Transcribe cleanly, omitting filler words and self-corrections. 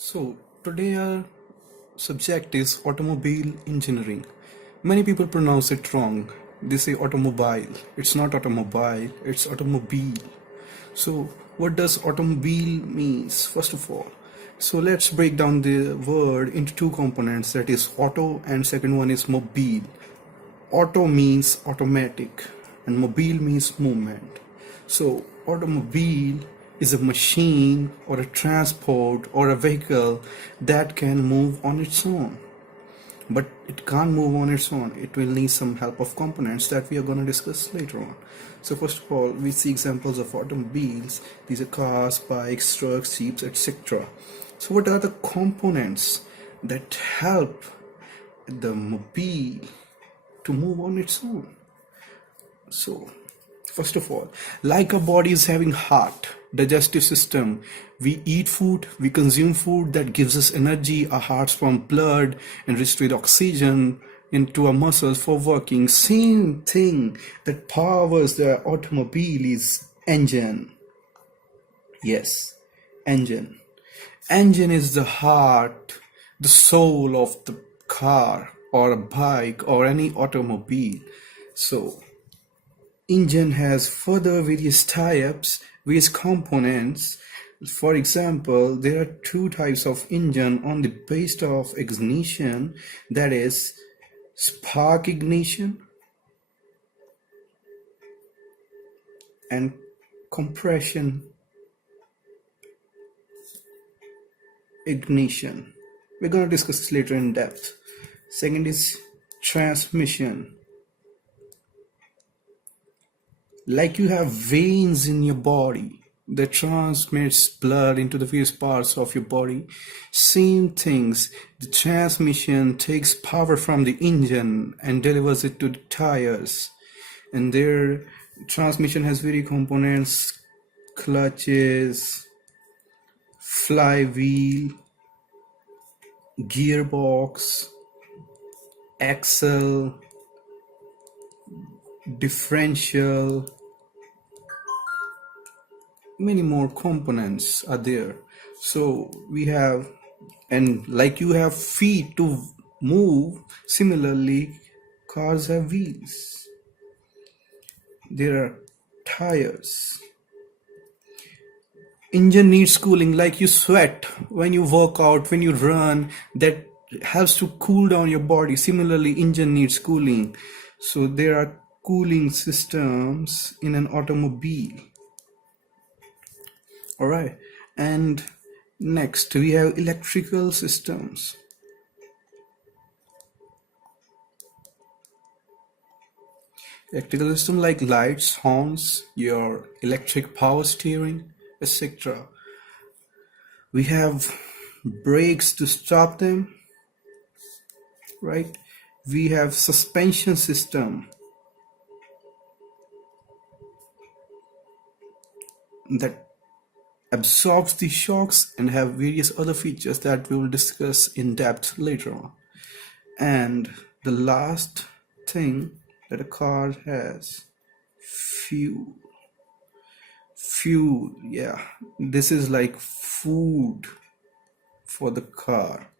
So, today our subject is automobile engineering. Many people pronounce it wrong. They say automobile. It's not automobile, it's automobile. So, what does automobile means first of all? So, let's break down the word into two components, that is auto and second one is mobile. Auto means automatic and mobile means movement. So automobile is a machine or a transport or a vehicle that can move on its own, but it can't move on its own. It will need some help of components that we are going to discuss later on. So first of all, we see examples of automobiles. These are cars, bikes, trucks, jeeps, etc. So what are the components that help the mobile to move on its own? So first of all, like our body is having heart, digestive system, we eat food, we consume food that gives us energy, our hearts pump blood enriched with oxygen into our muscles for working. Same thing that powers the automobile is engine. Yes, engine. Engine is the heart, the soul of the car or a bike or any automobile. So engine has further various types, various components. For example, there are two types of engine on the basis of ignition, that is spark ignition and compression ignition. We're going to discuss this later in depth. Second is transmission. Like you have veins in your body that transmits blood into the various parts of your body, same things, the transmission takes power from the engine and delivers it to the tires, and their transmission has various components: clutches, flywheel, gearbox, axle, differential. Many more components are there. So we have, and like you have feet to move, similarly cars have wheels, there are tires. Engine needs cooling, like you sweat when you work out, when you run, that helps to cool down your body. Similarly, engine needs cooling. So there are cooling systems in an automobile. All right, and next we have electrical systems. Electrical system like lights, horns, your electric power steering, etc. We have brakes to stop them, right? We have suspension system that absorbs the shocks and have various other features that we will discuss in depth later on. And the last thing that a car has, fuel. Fuel, yeah, this is like food for the car.